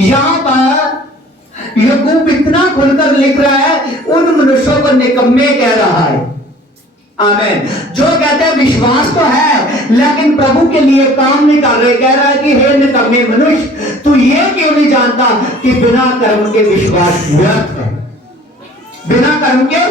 यहां पर याकूब इतना खुलकर लिख रहा है, उन मनुष्यों को निकम्मे कह रहा है। आमीन। जो कहते हैं विश्वास तो है लेकिन प्रभु के लिए काम नहीं कर रहे, कह रहा है कि हे निकम्मे मनुष्य, तू ये क्यों नहीं जानता कि बिना कर्म के विश्वास व्यर्थ है। बिना कर्म के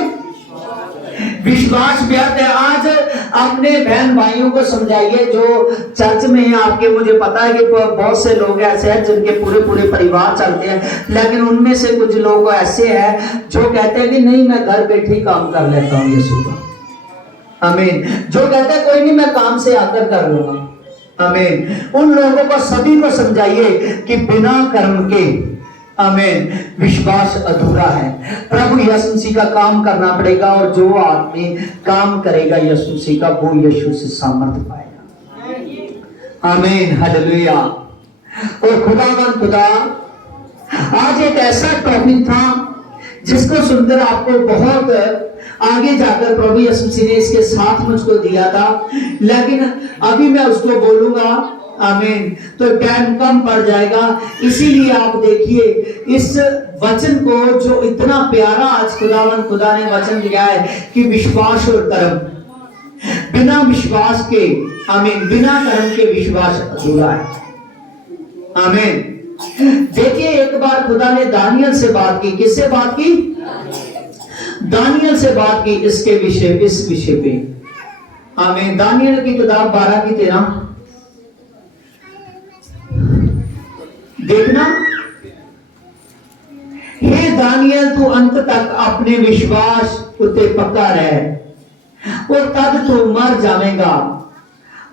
विश्वास व्यर्थ है। आज अपने बहन भाइयों को समझाइए जो चर्च में हैं आपके, मुझे पता है कि बहुत से लोग ऐसे हैं जिनके पूरे पूरे परिवार चलते हैं, लेकिन उनमें से कुछ लोग ऐसे हैं जो कहते हैं कि नहीं मैं घर बैठे ही काम कर लेता हूं यीशु का। आमीन। जो कहते हैं कोई नहीं मैं काम से आकर कर लूंगा। आमीन। उन लोगों को सभी को समझाइए कि बिना कर्म के आमीन विश्वास अधूरा है। प्रभु यीशु मसीह का काम करना पड़ेगा और जो आदमी काम करेगा यीशु मसीह का वो यीशु से सामर्थ पाएगा। आमीन हालेलुया। और खुदा आज एक ऐसा टॉपिक था जिसको सुनकर आपको बहुत आगे जाकर प्रभु यीशु मसीह ने इसके साथ मुझको दिया था, लेकिन अभी मैं उसको बोलूंगा आमीन तो टाइम कम पड़ जाएगा। इसीलिए आप देखिए इस वचन को जो इतना प्यारा आज खुदा ने वचन दिया है कि विश्वास और कर्म, बिना विश्वास के आमीन बिना कर्म के विश्वास अधूरा है। आमीन। देखिए एक बार खुदा ने दानियल से बात की। किससे बात की? दानियल से बात की इस विषय पे। आमीन। दानियल की किताब 12:13 देखना। हे दानियल तू अंत तक अपने विश्वास उते पक्का रह और तब तू मर जाएगा,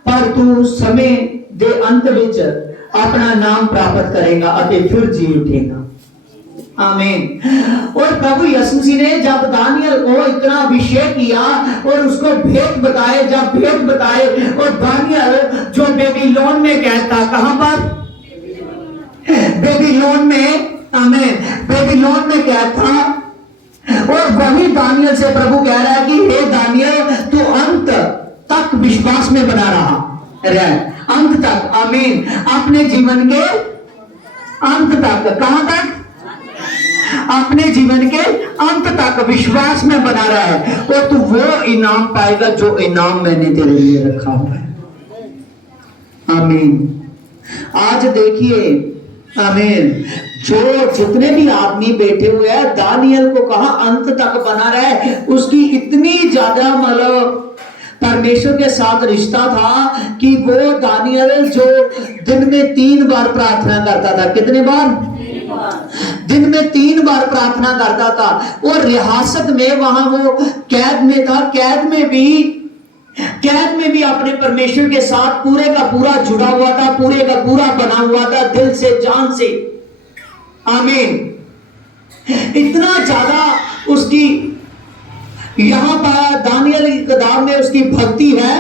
पर तू समय दे अंत विच अपना नाम प्राप्त करेगा अते फिर जी उठेगा। आमीन। और प्रभु यीशु मसीह ने जब दानियल को इतना अभिषेक किया और उसको भेद बताए, जब भेद बताए और दानियल जो बेबीलोन में कहता, कहां पर? बेबीलोन में। आमीन। बेबीलोन में क्या था? और वही दानियल से प्रभु कह रहा है कि हे दानियल तू अंत तक विश्वास में बना रहा अंत तक। आमीन। अपने जीवन के अंत तक। कहां तक? अपने जीवन के अंत तक विश्वास में बना रहा है और तू वो इनाम पाएगा जो इनाम मैंने तेरे लिए रखा हुआ है। आमीन। आज देखिए आमीन जो जितने भी आदमी बैठे हुए हैं, दानियल को कहा अंत तक बना रहे। उसकी इतनी ज्यादा मतलब परमेश्वर के साथ रिश्ता था कि वो दानियल जो दिन में 3 बार प्रार्थना करता था। कितने बार? दिन में 3 बार प्रार्थना करता था। और रियासत में वहां वो कैद में था। कैद में भी अपने परमेश्वर के साथ पूरे का पूरा जुड़ा हुआ था, पूरे का पूरा बना हुआ था, दिल से जान से। आमीन। इतना ज्यादा उसकी यहां पर दानियल की किताब में उसकी भक्ति है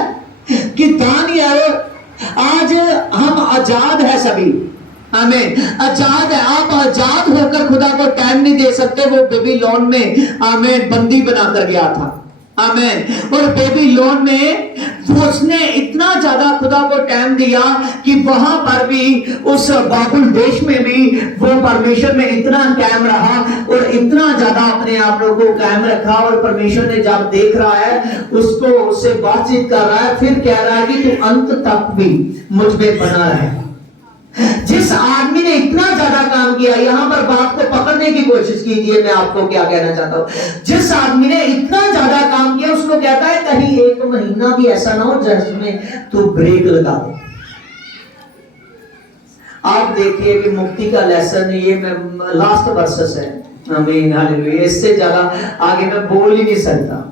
कि दानियल आज हम आजाद है सभी। आमीन। आजाद है। आप आजाद होकर खुदा को टाइम नहीं दे सकते। वो बेबीलोन में आमीन बंदी बनाकर गया था। आमीन। और बेबीलोन में उसने इतना ज्यादा खुदा को टाइम दिया कि वहां पर भी उस बाबुल देश में भी वो परमेश्वर में इतना कायम रहा और इतना ज्यादा अपने आप को कायम रखा। और परमेश्वर ने जब देख रहा है उसको उससे बातचीत कर रहा है, फिर कह रहा है कि तू अंत तक भी मुझ में बना रहे। जिस आदमी ने इतना ज्यादा काम किया, यहां पर बात को पकड़ने की कोशिश कीजिए मैं आपको क्या कहना चाहता हूं। जिस आदमी ने इतना ज्यादा काम किया उसको कहता है कहीं 1 महीना भी ऐसा ना हो जिसमें तू ब्रेक लगा दे। आप देखिए कि मुक्ति का लेसन ये लास्ट वर्सेस है। आमीन हालेलुया। इससे ज्यादा आगे मैं बोल ही नहीं सकता।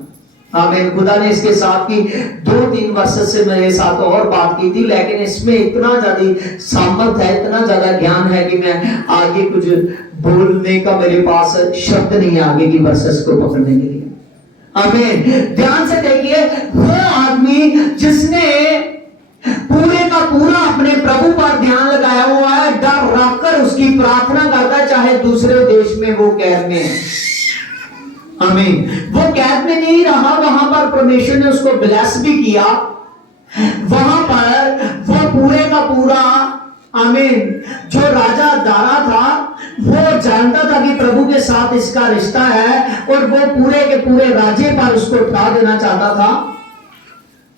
आमीन। खुदा ने इसके साथ की 2-3 वर्ष से मेरे साथ और बात की थी, लेकिन इसमें इतना ज्यादा सामर्थ है, इतना ज्यादा ज्ञान है कि मैं आगे कुछ बोलने का मेरे पास शब्द नहीं है आगे की वर्सेस को पकड़ने के लिए। आमीन। ध्यान से देखिए वो आदमी जिसने पूरे का पूरा अपने प्रभु पर ध्यान लगाया हुआ है, डर रखकर उसकी प्रार्थना करता है, चाहे दूसरे देश में वो कैद में है। आमीन। वो कैद में नहीं रहा, वहां पर परमेश्वर ने उसको ब्लेस भी किया। वहां पर वो पूरे का पूरा आमीन जो राजा दारा था था कि प्रभु के साथ इसका रिश्ता है और वो पूरे के पूरे राज्य पर उसको उठा देना चाहता था।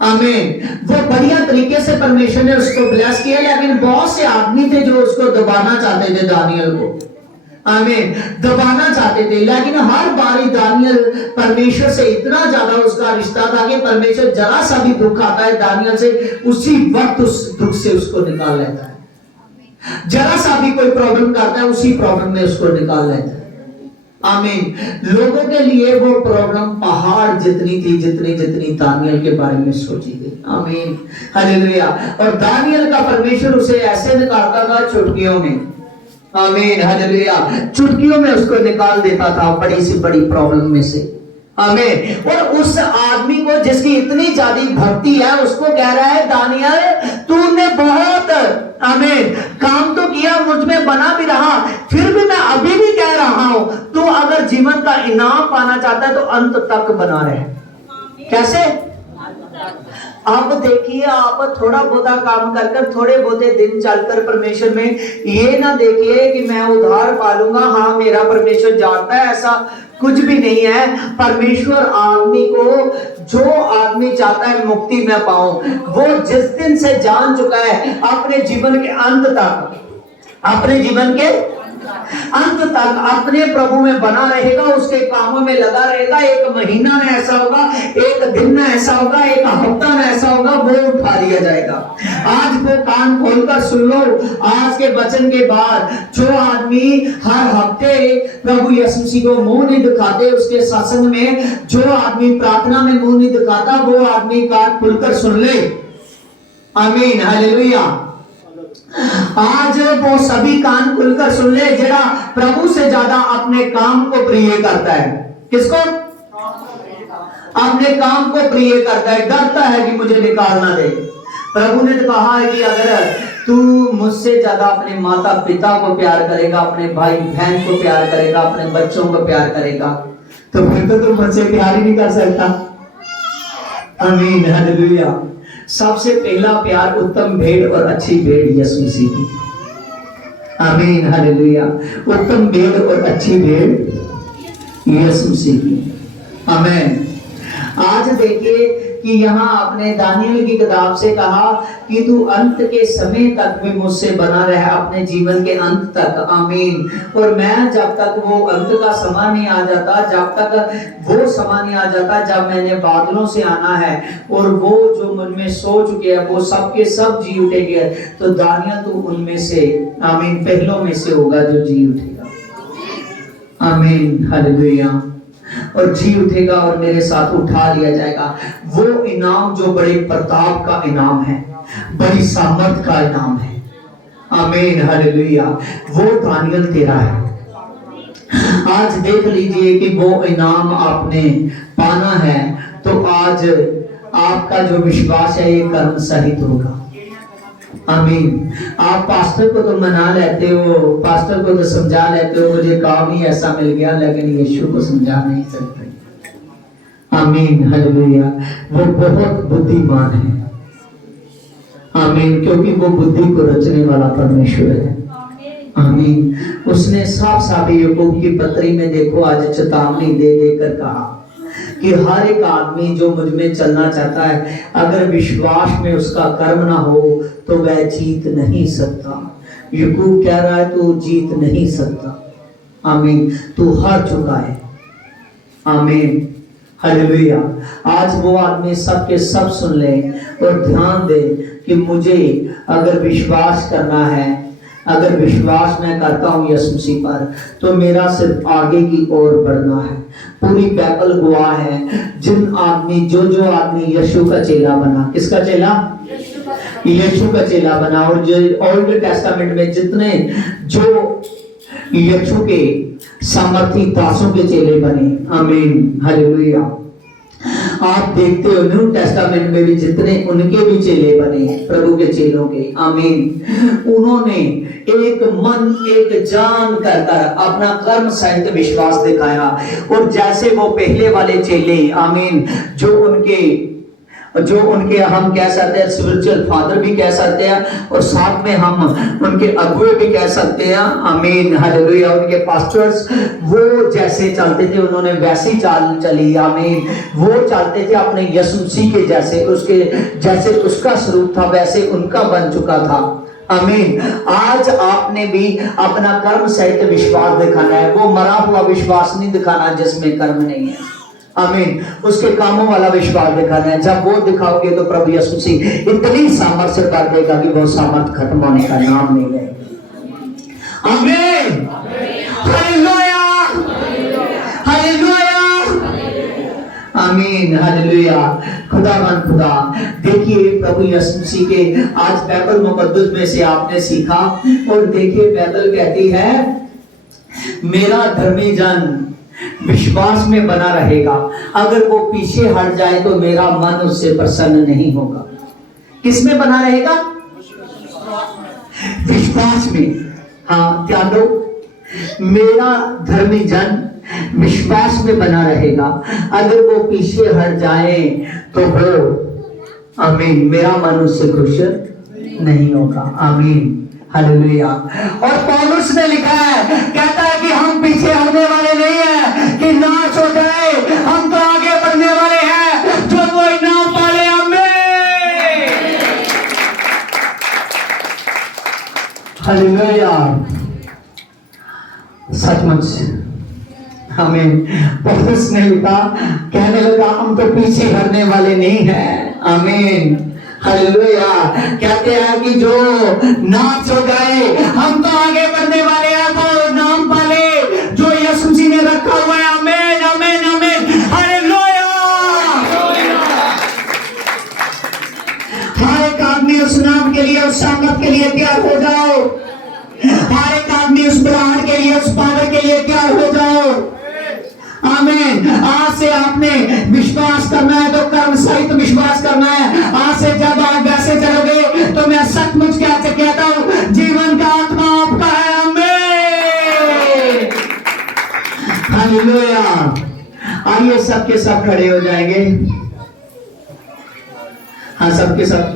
आमीन। वो बढ़िया तरीके से परमेश्वर ने उसको ब्लेस किया, लेकिन बहुत से आदमी थे जो उसको दबाना चाहते थे दानियल को। आमीन। दबाना चाहते थे, लेकिन हर बारी दानियल परमेश्वर से इतना ज्यादा उसका रिश्ता था कि परमेश्वर जरा सा भी दुख आता है दानियल से, उसी वक्त उस दुख से उसको निकाल लेता है। जरा सा भी कोई प्रॉब्लम करता है, उसी प्रॉब्लम में उसको निकाल लेता है। आमीन। लोगों के लिए वो प्रॉब्लम पहाड़ जितनी थी, जितनी दानियल के बारे में सोची गई। आमीन। हालेलुया। और दानियल का परमेश्वर उसे ऐसे निकालता था चुटकियों में। आमीन। हालेलुया। चुटकियों में उसको निकाल देता था बड़ी से बड़ी प्रॉब्लम में से। आमीन। और उस आदमी को जिसकी इतनी ज्यादा भक्ति है, उसको कह रहा है दानियल तूने बहुत आमीन काम तो किया, मुझ में बना भी रहा, फिर भी मैं अभी भी कह रहा हूं तू अगर जीवन का इनाम पाना चाहता है तो अंत तक बना रहे। कैसे? अब देखिए, आप थोड़ा बहुता काम कर कर, थोड़े बहुते दिन चलकर परमेश्वर में ये ना देखिए कि मैं उधार पालूंगा। हाँ, मेरा परमेश्वर जानता है, ऐसा कुछ भी नहीं है। परमेश्वर आदमी को, जो आदमी चाहता है मुक्ति में पाऊं, वो जिस दिन से जान चुका है अपने जीवन के अंत तक, अपने जीवन के अंत तक अपने प्रभु में बना रहेगा, उसके कामों में लगा रहेगा। एक महीना में ऐसा होगा, एक दिन में ऐसा होगा, एक हफ्ता में ऐसा होगा, वो उठा दिया जाएगा। आज वो कान खोलकर सुन लो, आज के वचन के बाद जो आदमी हर हफ्ते प्रभु यीशु मसीह को मुंह नहीं दिखाते उसके सत्संग में, जो आदमी प्रार्थना में मुंह नहीं दिखाता, वो आदमी कान खुलकर सुन ले। आमीन। हालेलुया। आज वो सभी कान खुलकर सुन ले जरा प्रभु से ज्यादा अपने काम को प्रिय करता है। किसको? अपने काम को प्रिय करता है, डरता है कि मुझे निकाल ना दे। प्रभु ने तो कहा है कि अगर तू मुझसे ज्यादा अपने माता पिता को प्यार करेगा, अपने भाई बहन को प्यार करेगा, अपने बच्चों को प्यार करेगा, तो फिर तो तू मुझसे प्यार ही नहीं कर सकता। आमीन। हालेलुया। सबसे पहला प्यार उत्तम भेड़ और अच्छी भेड़ यीशु मसीह की। आमीन। हालेलुया। उत्तम भेड़ और अच्छी भेड़ यीशु मसीह की। आमीन। आज देखिए कि यहाँ आपने दानियल की किताब से कहा कि तू अंत के समय तक भी मुझसे बना रहा, अपने जीवन के अंत तक। आमीन। और मैं जब तक वो अंत का समय नहीं आ जाता, जब तक वो समय नहीं आ जाता जब मैंने बादलों से आना है और वो जो मुझ में सो चुके हैं वो सब के सब जी उठेंगे, तो दानियल तू उनमें से, आमीन, पहलों में से होगा जो जी उठेगा। आमीन। हालेलुया। और जी उठेगा और मेरे साथ उठा लिया जाएगा। वो इनाम जो बड़े प्रताप का इनाम है, बड़ी सामर्थ का इनाम है। आमीन। हालेलुया। वो दानियल तेरा है। आज देख लीजिए कि वो इनाम आपने पाना है, तो आज आपका जो विश्वास है ये कर्म सहित होगा। आमीन। आप पास्टर को तो मना लेते हो, पास्टर को तो समझा लेते हो, मुझे काम ही ऐसा मिल गया, लेकिन यीशु को समझा नहीं सकते। आमीन। हालेलुया। वो बहुत बुद्धिमान है। आमीन। क्योंकि वो बुद्धि को रचने वाला परमेश्वर है। आमीन। उसने साफ साफ याकूब की पत्री में देखो आज चेतावनी दे देकर कहा कि हर एक आदमी जो मुझ में चलना चाहता है, अगर विश्वास में उसका कर्म ना हो तो वह जीत नहीं सकता। याकूब कह रहा है तू जीत नहीं सकता। आमीन। तू हार चुका है। आमीन। हालेलुया। आज वो आदमी सबके सब सुन ले और ध्यान दे कि मुझे अगर विश्वास करना है, अगर विश्वास मैं करता हूं यीशु मसीह पर, तो मेरा सिर्फ आगे की ओर बढ़ना है। पूरी बाइबल गवाह है, जिन आदमी जो आदमी यीशु का चेला बना, किसका चेला? यीशु का चेला बना। और जो ओल्ड टेस्टामेंट में जितने जो यीशु के सामर्थी दासों के चेले बने, आमीन। हालेलुया। आप देखते हो न्यू टेस्टामेंट में भी जितने उनके भी चेले बने, प्रभु के चेलों के, आमीन, उन्होंने एक मन एक जान कर अपना कर्म सहित विश्वास दिखाया। और जैसे वो पहले वाले चेले, आमीन, जो उनके जो उनके हम कह सकते हैं स्पिरिचुअल फादर भी कह सकते हैं, और साथ में हम उनके अगुए भी कह सकते हैं। आमीन, हालेलुया। उनके पास्टर्स वो जैसे चलते थे उन्होंने वैसी चाल चली। आमीन, वो चलते थे अपने यीशु मसीह के जैसे, उसके जैसे उसका स्वरूप था वैसे उनका बन चुका था। आमीन। आज आपने भी अपना कर्म सहित विश्वास दिखाना है, वो मरा हुआ विश्वास नहीं दिखाना जिसमें कर्म नहीं है। आमीन, उसके कामों वाला विश्वास दिखाना है। जब वो दिखाओगे तो प्रभु यीशु मसीह इतनी सामर्थ्य कर देगा कि वो सामर्थ्य खत्म होने का नाम नहीं है। आमीन, हालेलुया, हालेलुया, आमीन, हालेलुया। खुदावन खुदा, देखिए प्रभु यीशु मसीह के आज बाइबल मुकद्दस में से आपने सीखा, और देखिए बाइबल कहती है मेरा धर्मी जन विश्वास में बना रहेगा, अगर वो पीछे हट जाए तो मेरा मन उससे प्रसन्न नहीं होगा। किस में बना रहेगा? विश्वास में। हाँ, ध्यान दो, मेरा धर्मी जन विश्वास में बना रहेगा, अगर वो पीछे हट जाए तो वो, आमीन, मेरा मन उससे खुश नहीं होगा। आमीन, हालेलुया। और पौलुस ने लिखा है, कहता है कि हम पीछे हटने वाले नहीं हैं कि नाश हो जाए, हम तो आगे बढ़ने वाले हैं जो वो इनाम पाले। आमीन, हालेलुया। सचमुच हमें पौलुस ने लिखा, कहने लगा हम तो पीछे हटने वाले नहीं हैं। आमीन, हालेलुया। कहते हैं कि जो नाश हो जाए, हम तो आगे बढ़ने वाले हैं, वो नाम पाले जो यीशु मसीह ने रखा हुआ है। आमीन, आमीन, आमीन, हालेलुया। हर एक आदमी उस नाम के लिए, उस सामर्थ के लिए तैयार हो जाओ। हर एक आदमी उस बुलाहट के लिए, उस पावर के लिए तैयार हो जाओ। आमीन। आज से आपने विश्वास करना है तो कर्म सहित विश्वास करना है। आज से जब आप वैसे चलोगे तो मैं सचमुच कहता हूं, जीवन का आत्मा आपका है। आमीन, हालेलुया। आइए सबके सब खड़े हो जाएंगे। हाँ, सबके सब